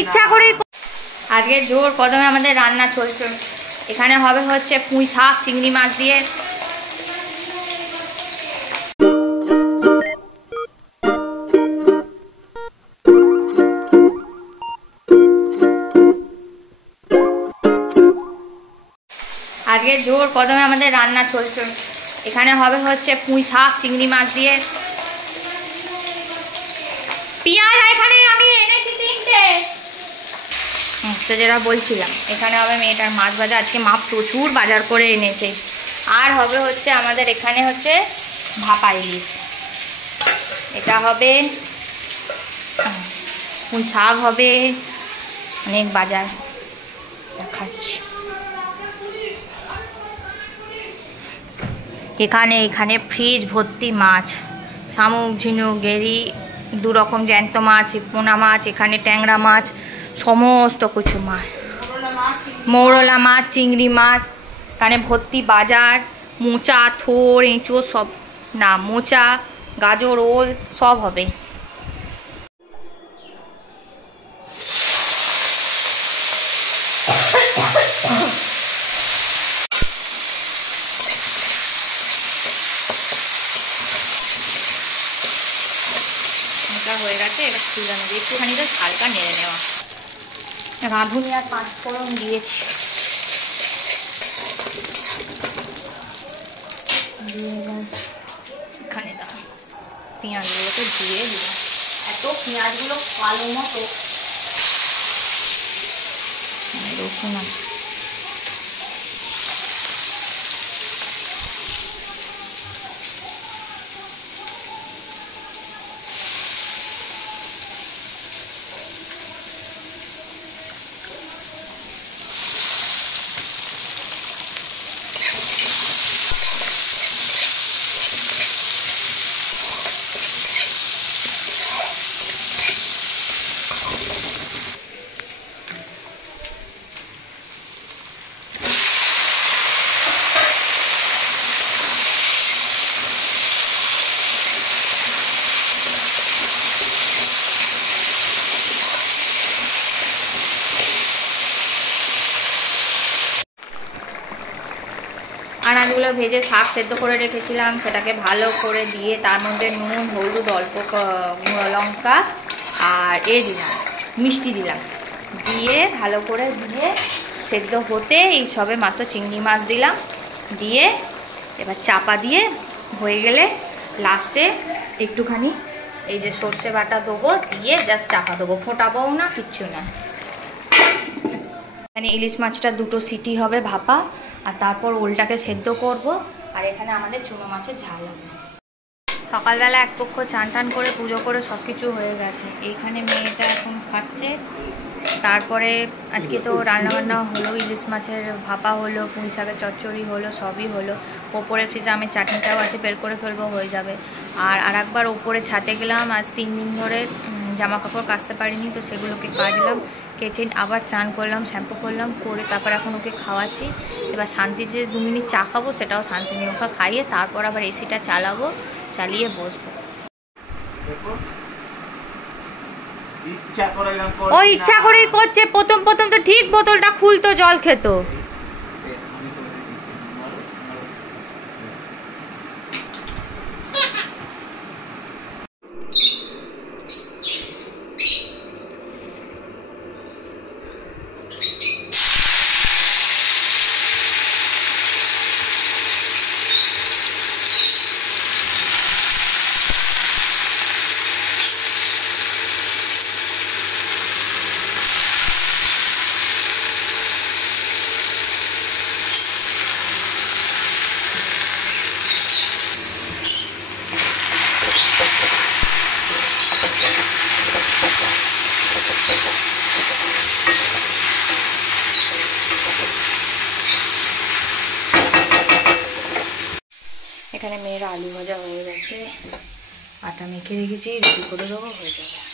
ইচ্ছা করে আজকে জোর কদমে আমাদের রান্না চলছে। এখানে হবে হচ্ছে পুঁই শাক চিংড়ি মাছ দিয়ে। আজকে জোর কদমে আমাদের রান্না চলছে। এখানে হবে হচ্ছে পুঁই শাক চিংড়ি মাছ দিয়ে। পেঁয়াজ এখানে আমি এনেছি 3টে। তো যেটা বলছিলাম, এখানে হবে মেয়েটার মাছ ভাজা। আজকে মা প্রচুর বাজার করে এনেছে। আর হবে হচ্ছে আমাদের এখানে হচ্ছে ভাপা ইলিশ। এটা হবে, পুঁই শাক হবে, অনেক বাজার দেখাচ্ছি। এখানে ফ্রিজ ভর্তি মাছ, শামুক ঝিনুক গেরি, 2 রকম জ্যান্ত মাছ, পোনা মাছ, এখানে ট্যাংরা মাছ, সমস্ত কিছু মাছ, মৌরলা মাছ, চিংড়ি মাছ। এখানে ভর্তি বাজার, মোচা থোর এঁচো সব, না মোচা গাজর ওল সব হবে। হয়ে গেছে, এবার তুলে নেবে। একটুখানি তো হালকা নেড়ে নেওয়া। রাঁধুনি আর 5 ফোড়ন দিয়েছি। এখানে দাও পেঁয়াজগুলোকে দিয়ে দিলাম। এত পেঁয়াজগুলো কালো মতো, রসুন আছে। আনাজগুলো ভেজে শাক সেদ্ধ করে রেখেছিলাম, সেটাকে ভালো করে দিয়ে তার মধ্যে নুন হলুদ অল্প গুঁড়ো লঙ্কা আর দিলাম, মিষ্টি দিলাম, দিয়ে ভালো করে দিয়ে সেদ্ধ হতে এই সবে মাত্র চিংড়ি মাছ দিলাম, দিয়ে এবার চাপা দিয়ে হয়ে গেলে লাস্টে একটুখানি এই যে সর্ষে বাটা দেবো, দিয়ে জাস্ট চাপা দেবো, ফোটাবও না কিচ্ছু না। এখানে ইলিশ মাছটা 2টো সিটি হবে ভাপা, আর তারপর ওলটাকে সেদ্ধ করব। আর এখানে আমাদের চুনো মাছের ঝাল হবে। সকালবেলা এক পক্ষ চান টান করে পুজো করে সব কিছু হয়ে গেছে। এইখানে মেয়েটা এখন খাচ্ছে। তারপরে আজকে তো রান্নাবান্না হলো, ইলিশ মাছের ভাপা হলো, পুঁই শাকের চচ্চড়ি হলো, সবই হলো। ওপরে ফ্রিজে আমের চাটনিটাও আছে, বের করে ফেলবো, হয়ে যাবে। আর একবার ওপরে ছাদে গেলাম, আজ 3 দিন ধরে জামা কাপড় কাচতে পারিনি, তো সেগুলোকে কাচলাম, কেচে আবার চান করলাম, শ্যাম্পু করলাম, করে তারপর এখন ওকে খাওয়াচ্ছি। এবার শান্তি যে 2 মিনিট চা খাবো, সেটাও শান্তি নিয়ে ওকে খাইয়ে তারপর আবার এসিটা চালাবো, চালিয়ে বসবো। ও ইচ্ছা করেই করছে। প্রথম তো ঠিক বোতলটা খুলতো, জল খেত। এখানে মেয়ের আলু ভাজা হয়ে গেছে, আটা মেখে রেখেছি, রুটি করে দেবো, হয়ে যাবে।